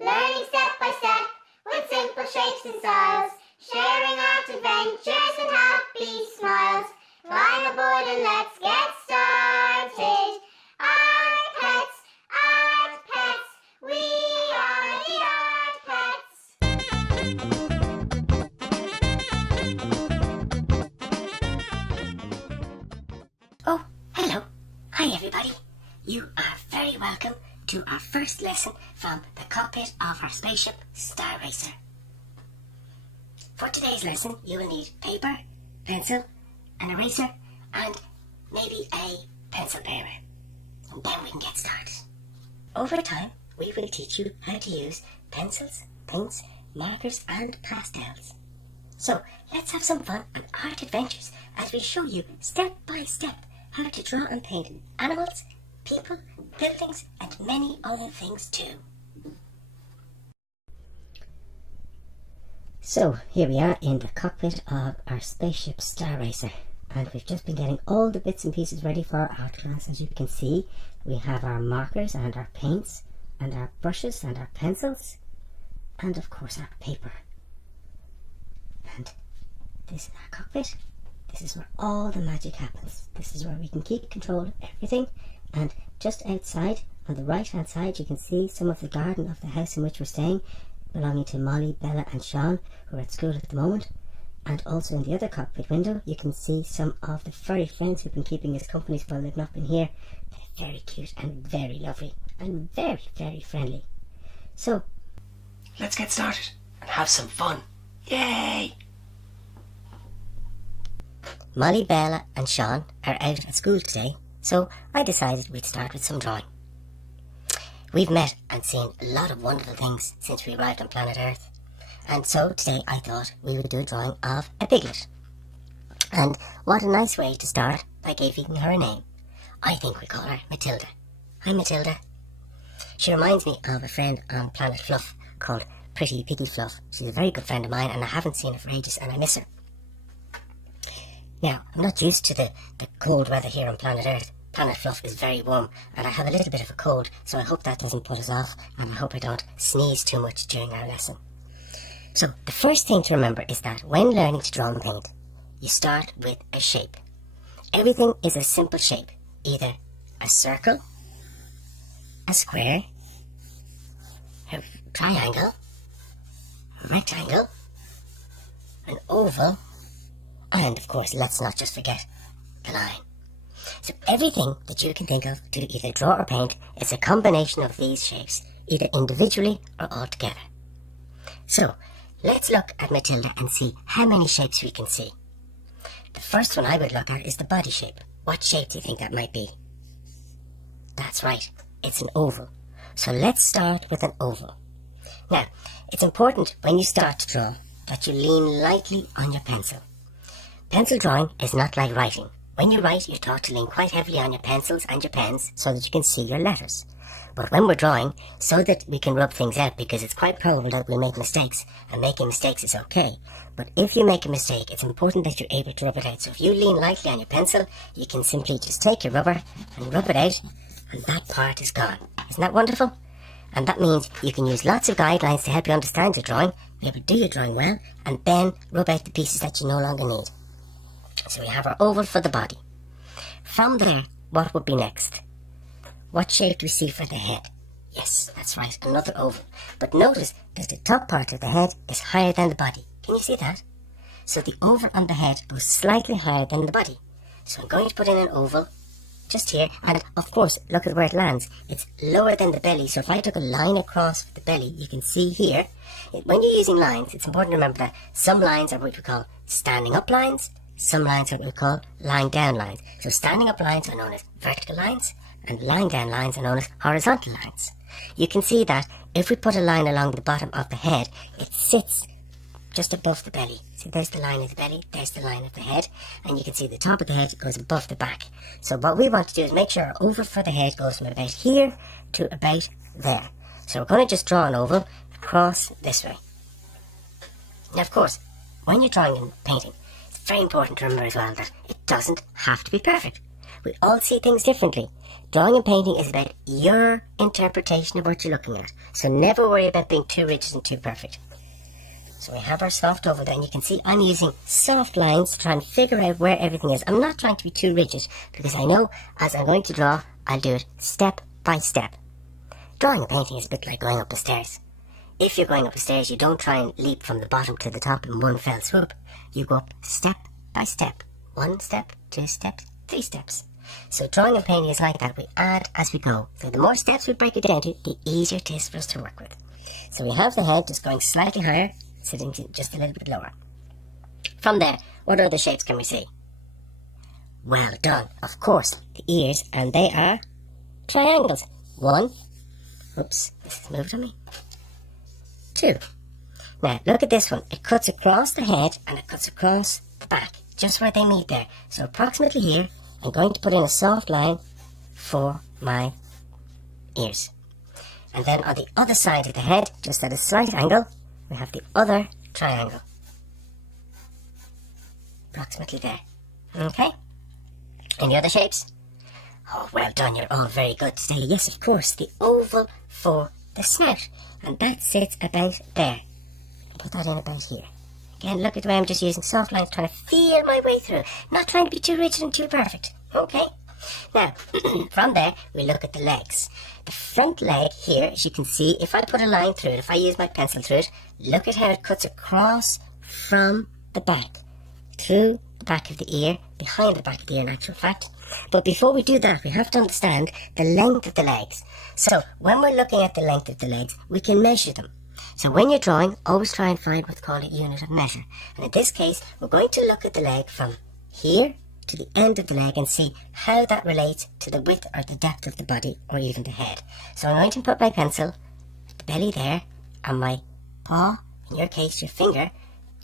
learning step by step with simple shapes and styles, sharing art adventures and happy smiles. Climb aboard and let's get started. Art pets, we are the art pets. Oh, hello. Hi everybody. You are very welcome to our first lesson from the cockpit of our spaceship Star Racer. For today's lesson you will need paper, pencil, an eraser and maybe a pencil bearer. And then we can get started. Over time we will teach you how to use pencils, paints, markers and pastels. So let's have some fun and art adventures as we show you step by step how to draw and paint animals, people, buildings and many other things too. So here we are in the cockpit of our spaceship Star Racer, and we've just been getting all the bits and pieces ready for our art class. As you can see, we have our markers and our paints and our brushes and our pencils and of course our paper. And this is our cockpit. This is where all the magic happens. This is where we can keep control of everything. And just outside, on the right hand side, you can see some of the garden of the house in which we're staying, belonging to Molly, Bella and Sean, who are at school at the moment. And also in the other cockpit window, you can see some of the furry friends who've been keeping us company while they've not been here. They're very cute and very lovely and very, very friendly. So, let's get started and have some fun. Yay! Molly, Bella and Sean are out at school today, so I decided we'd start with some drawing. We've met and seen a lot of wonderful things since we arrived on planet Earth, and so today I thought we would do a drawing of a piglet. And what a nice way to start by giving her a name. I think we call her Matilda. Hi Matilda. She reminds me of a friend on planet Fluff called Pretty Piggy Fluff. She's a very good friend of mine and I haven't seen her for ages and I miss her. Now, I'm not used to the cold weather here on planet Earth. Planet Fluff is very warm and I have a little bit of a cold, so I hope that doesn't put us off and I hope I don't sneeze too much during our lesson. So, the first thing to remember is that when learning to draw and paint, you start with a shape. Everything is a simple shape, either a circle, a square, a triangle, a rectangle, an oval, and of course, let's not just forget the line. So everything that you can think of to either draw or paint is a combination of these shapes, either individually or all together. So let's look at Matilda and see how many shapes we can see. The first one I would look at is the body shape. What shape do you think that might be? That's right, it's an oval. So let's start with an oval. Now, it's important when you start to draw that you lean lightly on your pencil. Pencil drawing is not like writing. When you write, you're taught to lean quite heavily on your pencils and your pens so that you can see your letters. But when we're drawing, so that we can rub things out, because it's quite probable that we'll make mistakes, and making mistakes is okay. But if you make a mistake, it's important that you're able to rub it out. So if you lean lightly on your pencil, you can simply just take your rubber and rub it out, and that part is gone. Isn't that wonderful? And that means you can use lots of guidelines to help you understand your drawing, be able to do your drawing well, and then rub out the pieces that you no longer need. So we have our oval for the body. From there, what would be next? What shape do we see for the head? Yes, that's right, another oval. But notice that the top part of the head is higher than the body. Can you see that? So the oval on the head goes slightly higher than the body. So I'm going to put in an oval just here, and of course, look at where it lands. It's lower than the belly, so if I took a line across the belly, you can see here, when you're using lines, it's important to remember that some lines are what we call standing up lines, some lines are what we call lying down lines. So standing up lines are known as vertical lines, and lying down lines are known as horizontal lines. You can see that if we put a line along the bottom of the head, it sits just above the belly. See, there's the line of the belly, there's the line of the head, and you can see the top of the head goes above the back. So what we want to do is make sure our oval for the head goes from about here to about there. So we're going to just draw an oval across this way. Now, of course, when you're drawing and painting, it's very important to remember as well that it doesn't have to be perfect. we all see things differently. Drawing and painting is about your interpretation of what you're looking at. So never worry about being too rigid and too perfect. So we have our soft oval there, and you can see I'm using soft lines to try and figure out where everything is. I'm not trying to be too rigid, because I know as I'm going to draw, I'll do it step by step. Drawing and painting is a bit like going up the stairs. If you're going up the stairs, you don't try and leap from the bottom to the top in one fell swoop. You go up step by step. 1 step, 2 steps, 3 steps. So drawing and painting is like that. We add as we go. So the more steps we break it down to, the easier it is for us to work with. So we have the head just going slightly higher, sitting just a little bit lower. From there, what other shapes can we see? Well done. Of course, the ears, and they are triangles. 1. Oops, this has moved on me. 2. Now, look at this one. It cuts across the head and it cuts across the back, just where they meet there. So approximately here, I'm going to put in a soft line for my ears. And then on the other side of the head, just at a slight angle, we have the other triangle. Approximately there. Okay? Any other shapes? Oh, well done, you're all very good today. Yes, of course, the oval for the snout. And that sits about there. Put that in about here. Again, look at the way I'm just using soft lines, trying to feel my way through. Not trying to be too rigid and too perfect. Okay? Now, from there, we look at the legs. The front leg here, as you can see, if I put a line through it, if I use my pencil through it, look at how it cuts across from the back, through the back of the ear, behind the back of the ear in actual fact. But before we do that, we have to understand the length of the legs. So, when we're looking at the length of the legs, we can measure them. So when you're drawing, always try and find what's called a unit of measure. And in this case, we're going to look at the leg from here to the end of the leg and see how that relates to the width or the depth of the body or even the head. So I'm going to put my pencil at the belly there and my paw, in your case your finger,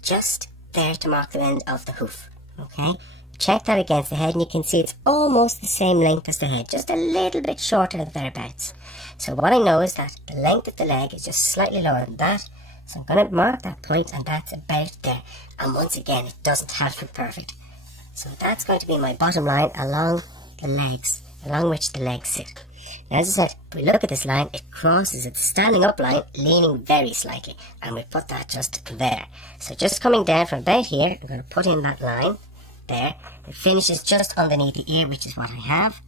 just there to mark the end of the hoof. Okay? Check that against the head and you can see it's almost the same length as the head, just a little bit shorter than thereabouts. So what I know is that the length of the leg is just slightly lower than that. So I'm going to mark that point and that's about there. And once again, it doesn't have to be perfect. So that's going to be my bottom line along the legs, along which the legs sit. Now, as I said, if we look at this line, it crosses, it's a standing up line, leaning very slightly. And we put that just there. So just coming down from about here, I'm going to put in that line there. It finishes just underneath the ear, which is what I have.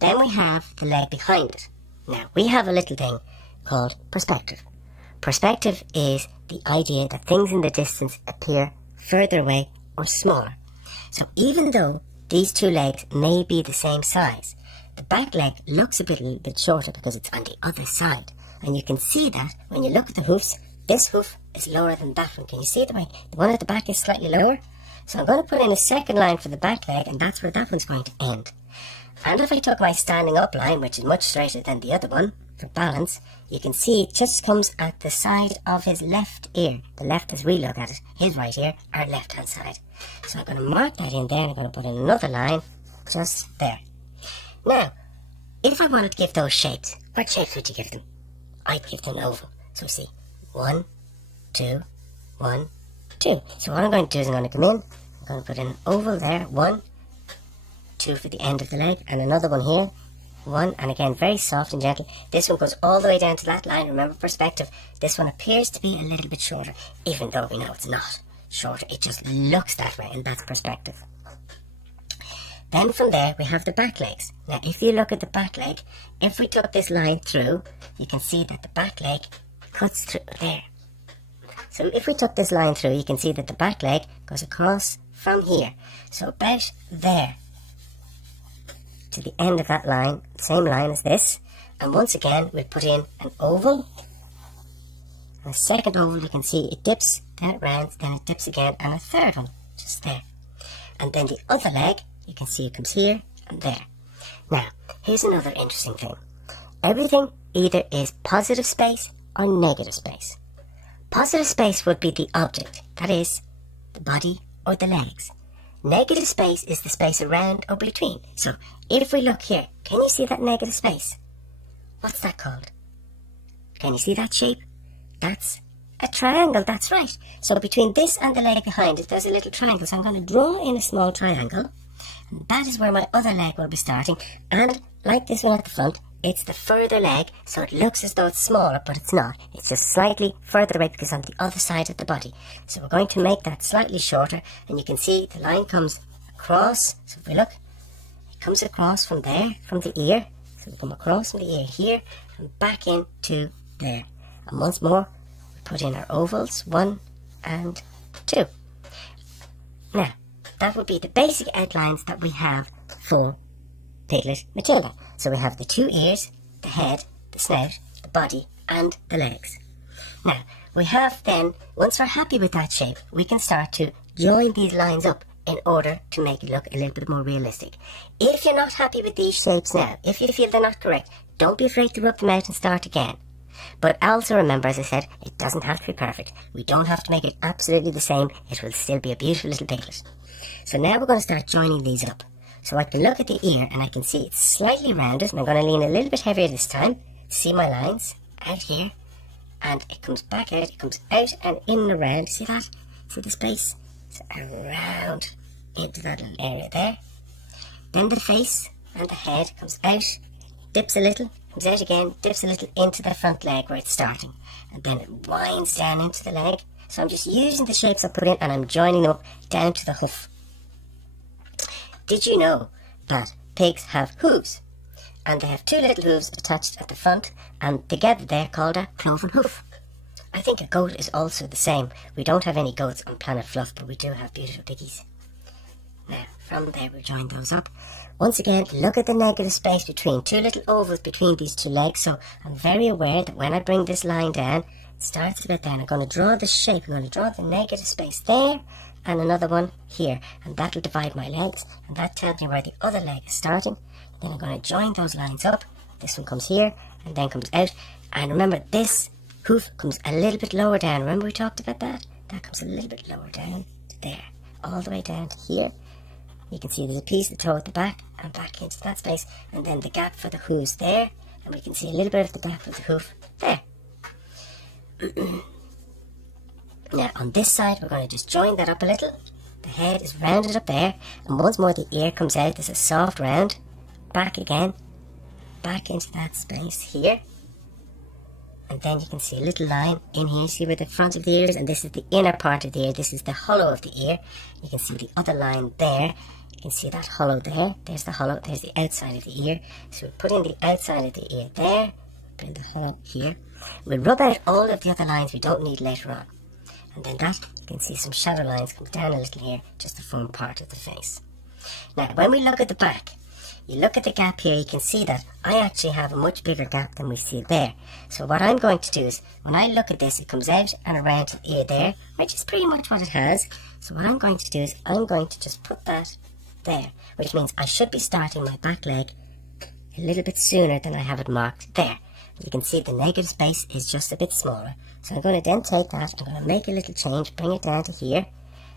Then we have the leg behind it. Now, we have a little thing called perspective. Perspective is the idea that things in the distance appear further away or smaller. So even though these two legs may be the same size, the back leg looks a little bit shorter because it's on the other side. And you can see that when you look at the hoofs, this hoof is lower than that one. Can you see it? The one at the back is slightly lower. So I'm going to put in a second line for the back leg, and that's where that one's going to end. And if I took my standing up line, which is much straighter than the other one, for balance, you can see it just comes at the side of his left ear. The left as we look at it, his right ear, our left hand side. So I'm going to mark that in there, and I'm going to put in another line just there. Now, if I wanted to give those shapes, what shapes would you give them? I'd give them an oval. So see, 1, 2, 1, 2. So what I'm going to do is I'm going to come in, I'm going to put in an oval there, 1, 2 for the end of the leg, and another one here, 1, and again very soft and gentle. This one goes all the way down to that line. Remember perspective, this one appears to be a little bit shorter, even though we know it's not shorter, it just looks that way, and that's perspective. Then from there we have the back legs. Now if you look at the back leg, if we took this line through, you can see that the back leg cuts through there. So if we took this line through, you can see that the back leg goes across from here. So about there to the end of that line, same line as this. And once again, we put in an oval. And a second oval, you can see it dips, then it rounds, then it dips again, and a third one, just there. And then the other leg, you can see it comes here and there. Now, here's another interesting thing. Everything either is positive space or negative space. Positive space would be the object, that is, the body or the legs. Negative space is the space around or between. So, if we look here, can you see that negative space? What's that called? Can you see that shape? That's a triangle, that's right. So between this and the leg behind it, there's a little triangle. So I'm going to draw in a small triangle. And that is where my other leg will be starting, and like this one at the front, it's the further leg, so it looks as though it's smaller, but it's not. It's just slightly further away because on the other side of the body. So we're going to make that slightly shorter, and you can see the line comes across. So if we look, it comes across from there, from the ear. So we come across from the ear here and back into there. And once more, we put in our ovals, 1 and 2. Now, that would be the basic outlines that we have for Piglet Matilda. So we have the 2 ears, the head, the snout, the body, and the legs. Now, we have then, once we're happy with that shape, we can start to join these lines up in order to make it look a little bit more realistic. If you're not happy with these shapes now, if you feel they're not correct, don't be afraid to rub them out and start again. But also remember, as I said, it doesn't have to be perfect. We don't have to make it absolutely the same. It will still be a beautiful little piglet. So now we're going to start joining these up. So I can look at the ear and I can see it's slightly rounded, and I'm going to lean a little bit heavier this time. See my lines out here, and it comes back out, it comes out and in and around. See that? See the space? So around into that little area there. Then the face and the head comes out, dips a little, comes out again, dips a little into the front leg where it's starting, and then it winds down into the leg. So I'm just using the shapes I put in and I'm joining them up down to the hoof. Did you know that pigs have hooves? And they have 2 little hooves attached at the front, and together they're called a cloven hoof. I think a goat is also the same. We don't have any goats on Planet Fluff, but we do have beautiful piggies. Now, from there we join those up. Once again, look at the negative space between 2 little ovals between these 2 legs. So I'm very aware that when I bring this line down, it starts a bit down. I'm going to draw the shape. I'm going to draw the negative space there and another one here. And that'll divide my legs. And that tells me where the other leg is starting. Then I'm going to join those lines up. This one comes here and then comes out. And remember, this hoof comes a little bit lower down. Remember we talked about that? That comes a little bit lower down to there. All the way down to here. You can see there's a piece of the toe at the back and back into that space, and then the gap for the hooves there, and we can see a little bit of the gap of the hoof there. Now on this side we're going to just join that up a little. The head is rounded up there, and once more the ear comes out. There's a soft round, back again, back into that space here. And then you can see a little line in here. See where the front of the ear is? And this is the inner part of the ear. This is the hollow of the ear. You can see the other line there. You can see that hollow there. There's the hollow. There's the outside of the ear. So we put in the outside of the ear there. Put in the hollow here. We'll rub out all of the other lines we don't need later on. And then that, you can see some shadow lines come down a little here just to form part of the face. Now, when we look at the back, you look at the gap here, you can see that I actually have a much bigger gap than we see there. So what I'm going to do is, when I look at this, it comes out and around to the ear there, which is pretty much what it has. So what I'm going to do is, I'm going to just put that there, which means I should be starting my back leg a little bit sooner than I have it marked there. You can see the negative space is just a bit smaller. So I'm going to then take that, I'm going to make a little change, bring it down to here.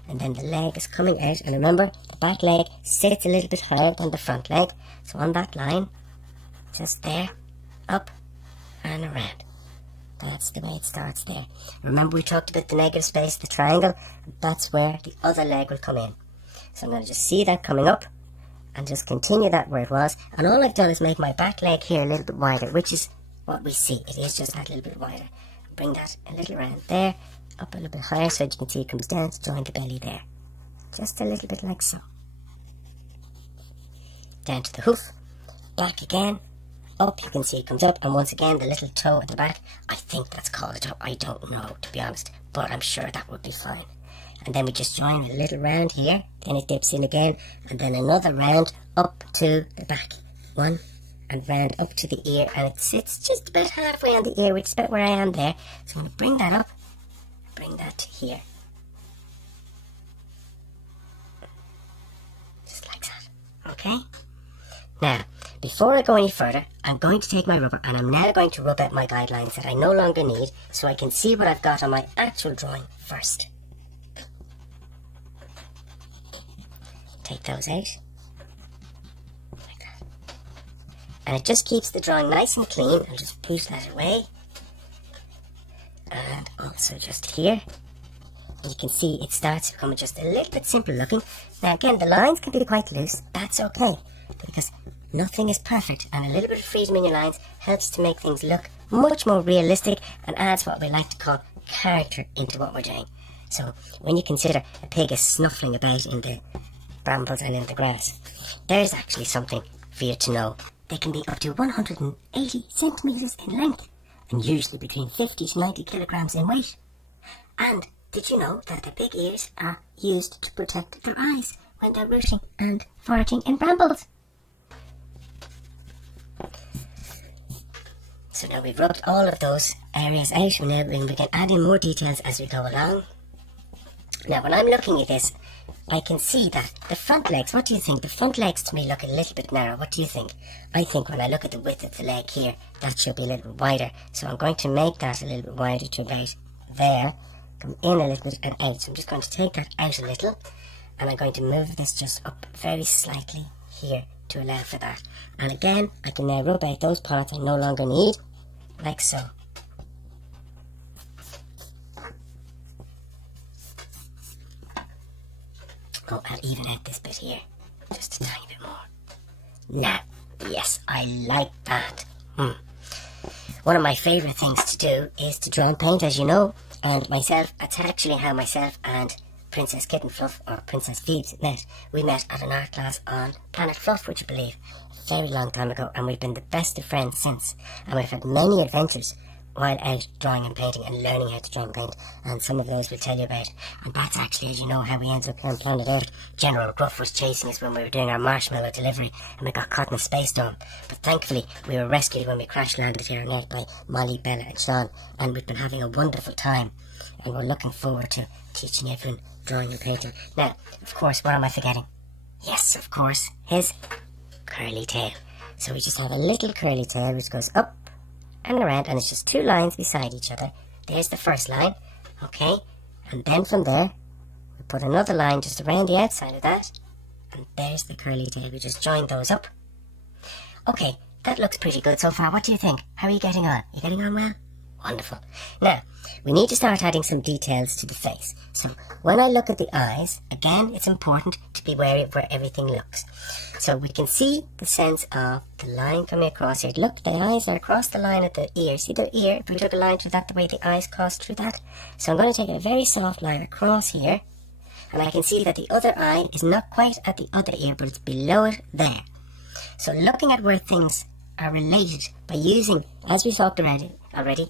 And then the leg is coming out, and remember, the back leg sits a little bit higher than the front leg. So on that line, just there, up and around. That's the way it starts there. Remember we talked about the negative space, the triangle, and that's where the other leg will come in. So I'm going to just see that coming up and just continue that where it was. And all I've done is make my back leg here a little bit wider, which is what we see. It is just that little bit wider. Bring that a little around there, up a little bit higher so you can see it comes down to join the belly there. Just a little bit like so. Down to the hoof, back again, up, you can see it comes up, and once again the little toe at the back. I think that's called a toe, I don't know to be honest, but I'm sure that would be fine. And then we just join a little round here, then it dips in again, and then another round up to the back. One, and round up to the ear, and it sits just about halfway on the ear, which is about where I am there. So I'm going to bring that up, bring that to here. Just like that, okay? Now, before I go any further, I'm going to take my rubber and I'm now going to rub out my guidelines that I no longer need so I can see what I've got on my actual drawing first. Take those out. Like that. And it just keeps the drawing nice and clean. I'll just push that away. And also just here. And you can see it starts becoming just a little bit simpler looking. Now again, the lines can be quite loose. That's okay, because nothing is perfect, and a little bit of freedom in your lines helps to make things look much more realistic and adds what we like to call character into what we're doing. So when you consider a pig is snuffling about in the brambles and in the grass, there's actually something for you to know. They can be up to 180 centimetres in length and usually between 50 to 90 kilograms in weight. And did you know that the big ears are used to protect their eyes when they're rooting and foraging in brambles? So now we've rubbed all of those areas out, and now we can add in more details as we go along. Now when I'm looking at this, I can see that the front legs, what do you think? The front legs to me look a little bit narrow. What do you think? I think when I look at the width of the leg here, that should be a little bit wider. So I'm going to make that a little bit wider to about there. Come in a little bit and out. So I'm just going to take that out a little, and I'm going to move this just up very slightly here to allow for that. And again, I can now rub out those parts I no longer need, like so. Oh, I'll even out this bit here, just a tiny bit more. Now, yes, I like that. One of my favourite things to do is to draw and paint, as you know, and myself, that's actually how myself and Princess Kitten Fluff, or Princess Phoebes, met. We met at an art class on Planet Fluff, would you believe? A very long time ago, and we've been the best of friends since. And we've had many adventures while out drawing and painting and learning how to draw and paint, and some of those we'll tell you about. And that's actually, as you know, how we ended up here on Planet Earth. General Gruff was chasing us when we were doing our marshmallow delivery, and we got caught in a space storm. But thankfully, we were rescued when we crash landed here on Earth by Molly, Bella and Sean, and we've been having a wonderful time, and we're looking forward to teaching everyone drawing and painting. Now, of course, what am I forgetting? Yes, of course, his curly tail. So we just have a little curly tail which goes up and around, and it's just two lines beside each other. There's the first line, okay, and then from there we put another line just around the outside of that, and there's the curly tail. We just joined those up. Okay, that looks pretty good so far. What do you think? How are you getting on? You getting on well? Wonderful. Now, we need to start adding some details to the face. So, when I look at the eyes, again, it's important to be wary of where everything looks. So, we can see the sense of the line coming across here. Look, the eyes are across the line at the ear. See the ear? If we took a line through that, the way the eyes cross through that. So, I'm going to take a very soft line across here, and I can see that the other eye is not quite at the other ear, but it's below it there. So, looking at where things are related by using, as we talked already,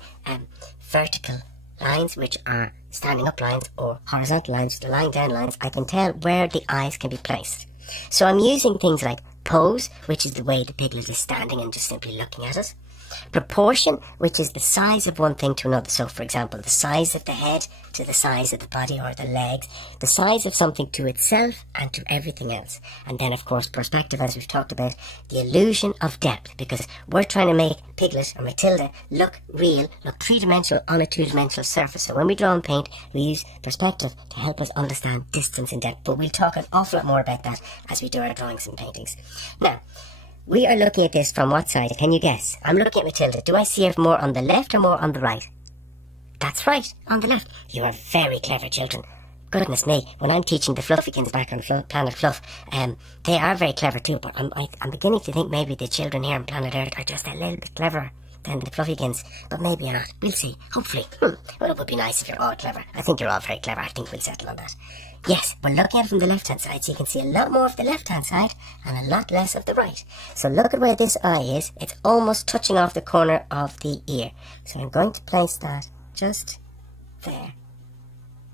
vertical lines, which are standing up lines, or horizontal lines, the lying down lines, I can tell where the eyes can be placed. So I'm using things like pose, which is the way the piglet is standing and just simply looking at us. Proportion, which is the size of one thing to another. So, for example, the size of the head to the size of the body or the legs, the size of something to itself and to everything else. And then, of course, perspective, as we've talked about, the illusion of depth, because we're trying to make Piglet or Matilda look real, look three-dimensional on a two-dimensional surface. So when we draw and paint, we use perspective to help us understand distance and depth. But we'll talk an awful lot more about that as we do our drawings and paintings. Now, we are looking at this from what side? Can you guess? I'm looking at Matilda. Do I see her more on the left or more on the right? That's right, on the left. You are very clever, children. Goodness me, when I'm teaching the Fluffykins back on Planet Fluff, they are very clever too, but I'm beginning to think maybe the children here on Planet Earth are just a little bit cleverer than the Fluffykins, but maybe not. We'll see, hopefully. Well, it would be nice if you're all clever. I think you're all very clever. I think we'll settle on that. Yes, we're looking at it from the left-hand side, so you can see a lot more of the left-hand side and a lot less of the right. So look at where this eye is. It's almost touching off the corner of the ear. So I'm going to place that just there.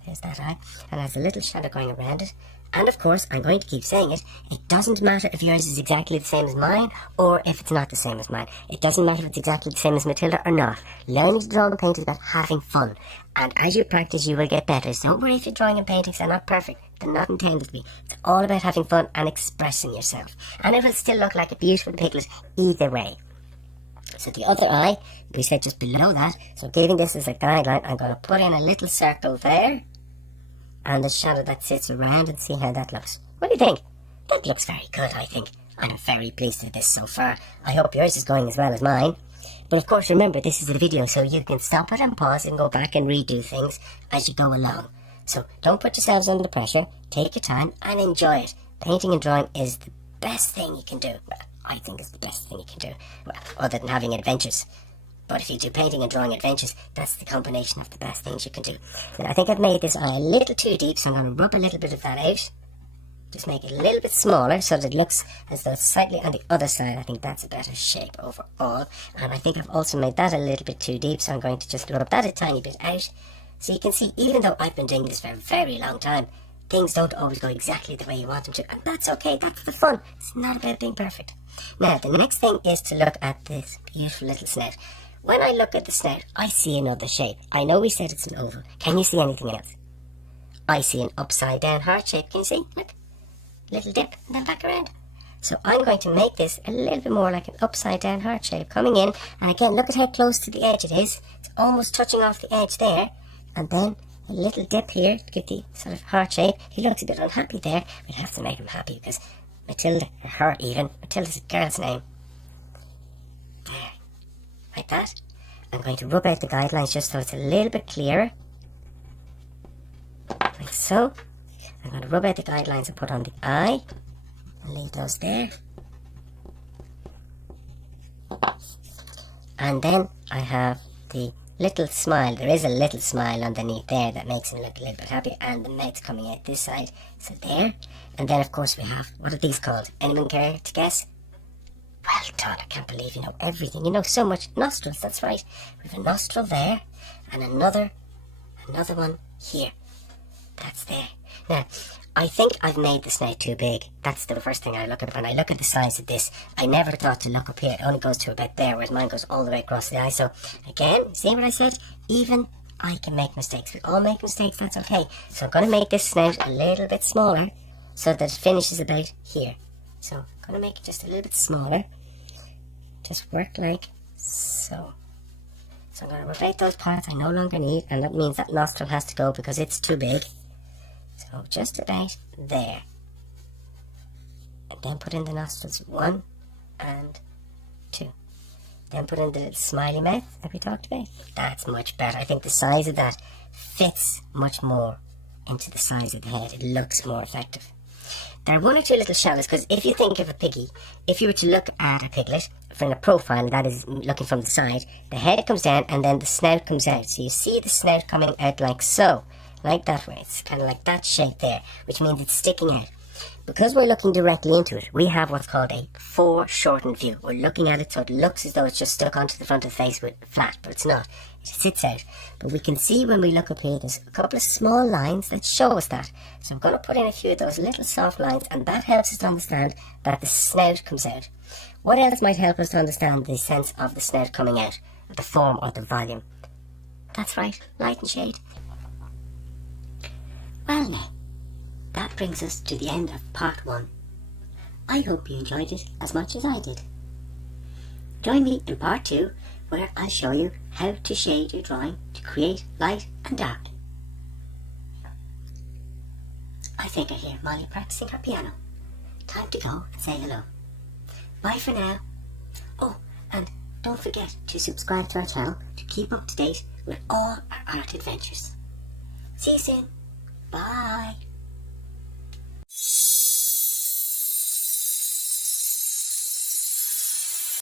There's that eye, and there's a little shadow going around it. And of course, I'm going to keep saying it, it doesn't matter if yours is exactly the same as mine, or if it's not the same as mine. It doesn't matter if it's exactly the same as Matilda or not. Learning to draw and paint is about having fun. And as you practice, you will get better. So don't worry if your drawing and paintings are not perfect. They're not intended to be. It's all about having fun and expressing yourself. And it will still look like a beautiful piglet either way. So the other eye, we said just below that, so giving this as a guideline, I'm going to put in a little circle there, and the shadow that sits around, and see how that looks. What do you think? That looks very good, I think. I'm very pleased with this so far. I hope yours is going as well as mine. But of course, remember, this is a video, so you can stop it and pause and go back and redo things as you go along. So don't put yourselves under pressure. Take your time and enjoy it. Painting and drawing is the best thing you can do. Well, I think it's the best thing you can do. Well, other than having adventures. But if you do painting and drawing adventures, that's the combination of the best things you can do. Now, I think I've made this eye a little too deep, so I'm going to rub a little bit of that out. Just make it a little bit smaller so that it looks as though it's slightly on the other side. I think that's a better shape overall. And I think I've also made that a little bit too deep, so I'm going to just rub that a tiny bit out. So you can see, even though I've been doing this for a very long time, things don't always go exactly the way you want them to. And that's okay, that's the fun. It's not about being perfect. Now, the next thing is to look at this beautiful little snout. When I look at the snout, I see another shape. I know we said it's an oval. Can you see anything else? I see an upside down heart shape. Can you see? Look. Little dip and then back around. So I'm going to make this a little bit more like an upside down heart shape coming in. And again, look at how close to the edge it is. It's almost touching off the edge there. And then a little dip here to get the sort of heart shape. He looks a bit unhappy there. We'll have to make him happy because Matilda, or her even, Matilda's a girl's name. There. Like that. I'm going to rub out the guidelines just so it's a little bit clearer. Like so. I'm going to rub out the guidelines and put on the eye. And leave those there. And then I have the little smile. There is a little smile underneath there that makes him look a little bit happy. And the mouth's coming out this side. So there. And then of course we have, what are these called? Anyone care to guess? Well done, I can't believe you know everything. You know so much. Nostrils, that's right. We have a nostril there, and another one here. That's there. Now, I think I've made the snout too big. That's the first thing I look at. When I look at the size of this, I never thought to look up here. It only goes to about there, whereas mine goes all the way across the eye. So, again, see what I said? Even I can make mistakes. We all make mistakes, that's okay. So I'm going to make this snout a little bit smaller so that it finishes about here. So I'm going to make it just a little bit smaller. Just work like so. So I'm going to rotate those parts I no longer need, and that means that nostril has to go because it's too big. So just about there. And then put in the nostrils 1 and 2. Then put in the little smiley mouth that we talked about. That's much better. I think the size of that fits much more into the size of the head. It looks more effective. There are 1 or 2 little shallows, because if you think of a piggy, if you were to look at a piglet from a profile, that is looking from the side, the head comes down and then the snout comes out. So you see the snout coming out like so, like that way. It's kind of like that shape there, which means it's sticking out. Because we're looking directly into it, we have what's called a foreshortened view. We're looking at it so it looks as though it's just stuck onto the front of the face with flat, but it's not. It sits out. But we can see when we look up here, there's a couple of small lines that show us that. So I'm going to put in a few of those little soft lines, and that helps us to understand that the snout comes out. What else might help us to understand the sense of the snout coming out, the form or the volume? That's right, light and shade. Well now, that brings us to the end of part 1. I hope you enjoyed it as much as I did. Join me in part 2, where I'll show you how to shade your drawing to create light and dark. I think I hear Molly practicing her piano. Time to go and say hello. Bye for now. Oh, and don't forget to subscribe to our channel to keep up to date with all our art adventures. See you soon. Bye.